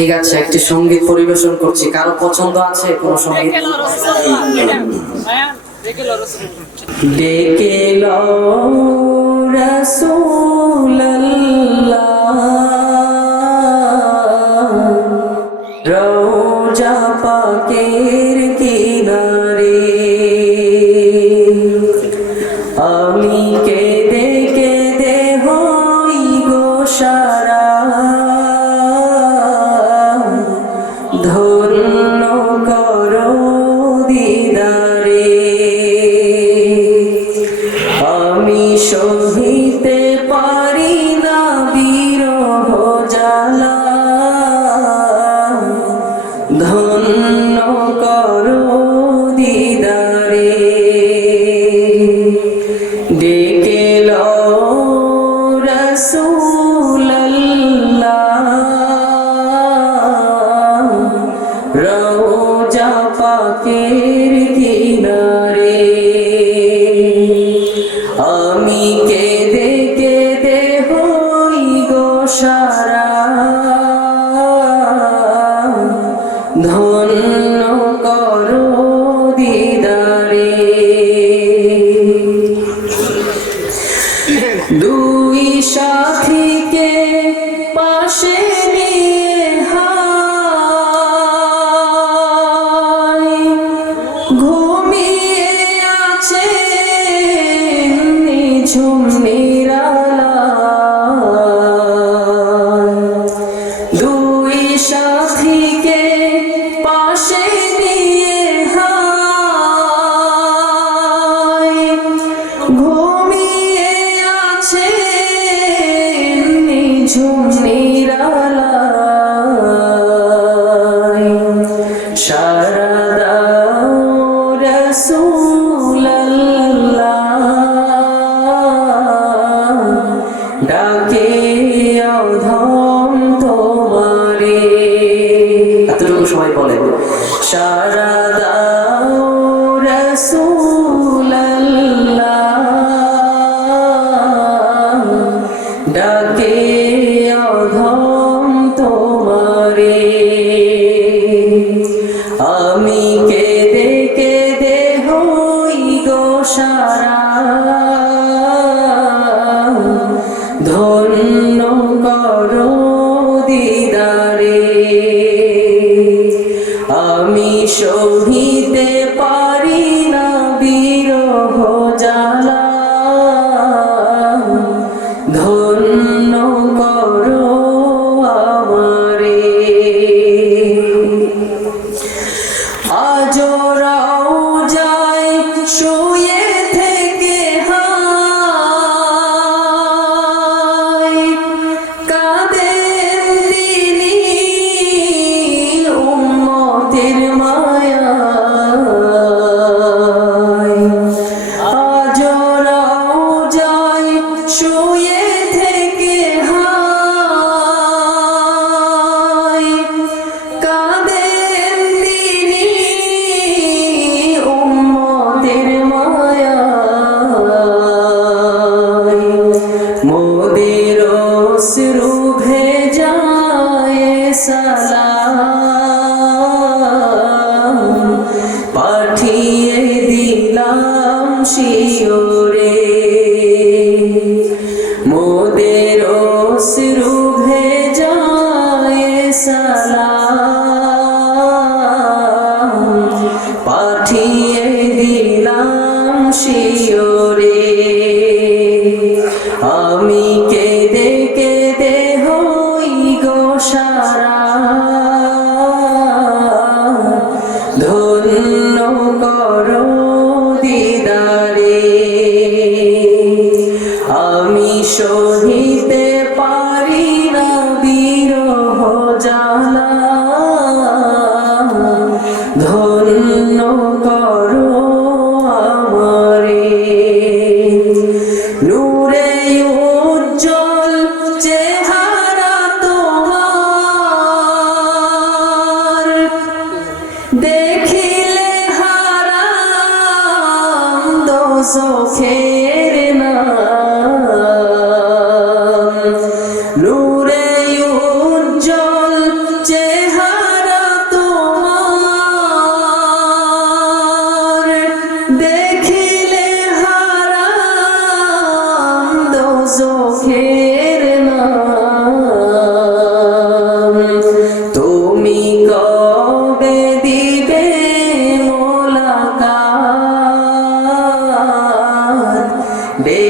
ঠিক আছে একটি সংগীত পরিবেশন করছি। কারও পছন্দ আছে? কোন সংগীত? ডেকে লো রোজা পাকের কিনারে। আমি কেঁদে কেঁদে হই গো সারা। ধন্য ডাকে অধম তোমারে। এতটুকু সময় বলেন। সারা দাও রসুল্লাহ ডাকে অধম তোমারে। আমি কেদে কেদে হই গো সারা। সালাম পাঠিয়ে দিলাম শিও there ডেকে